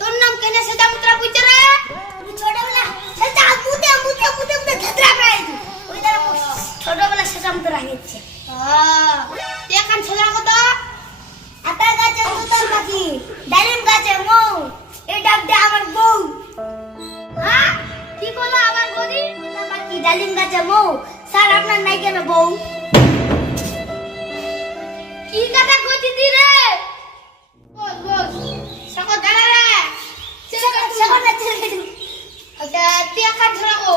তোর নাম কেন সেটা মুদ্রা বুঝতে রে ছোটবেলা সেটা মুদে মুদে মুদে মুদে ধেদরা পাই ওই দ্বারা ছোটবেলা সেটা মুদ্রা গেছে তুই এখন ছেলে কত আতা গাছে মুতার পাখি ডালিম গাছে মৌ এই ডাকটা আমার বউ হ্যাঁ কি বলো আমার গদি মুতার পাখি ডালিম গাছে মৌ স্যার আপনার নাই কেন বউ কি কথা কইতি দি রে বল বল সকল দাঁড়া রে ছেলে ছেলে ছেলে আচ্ছা তুই একা ধরাবো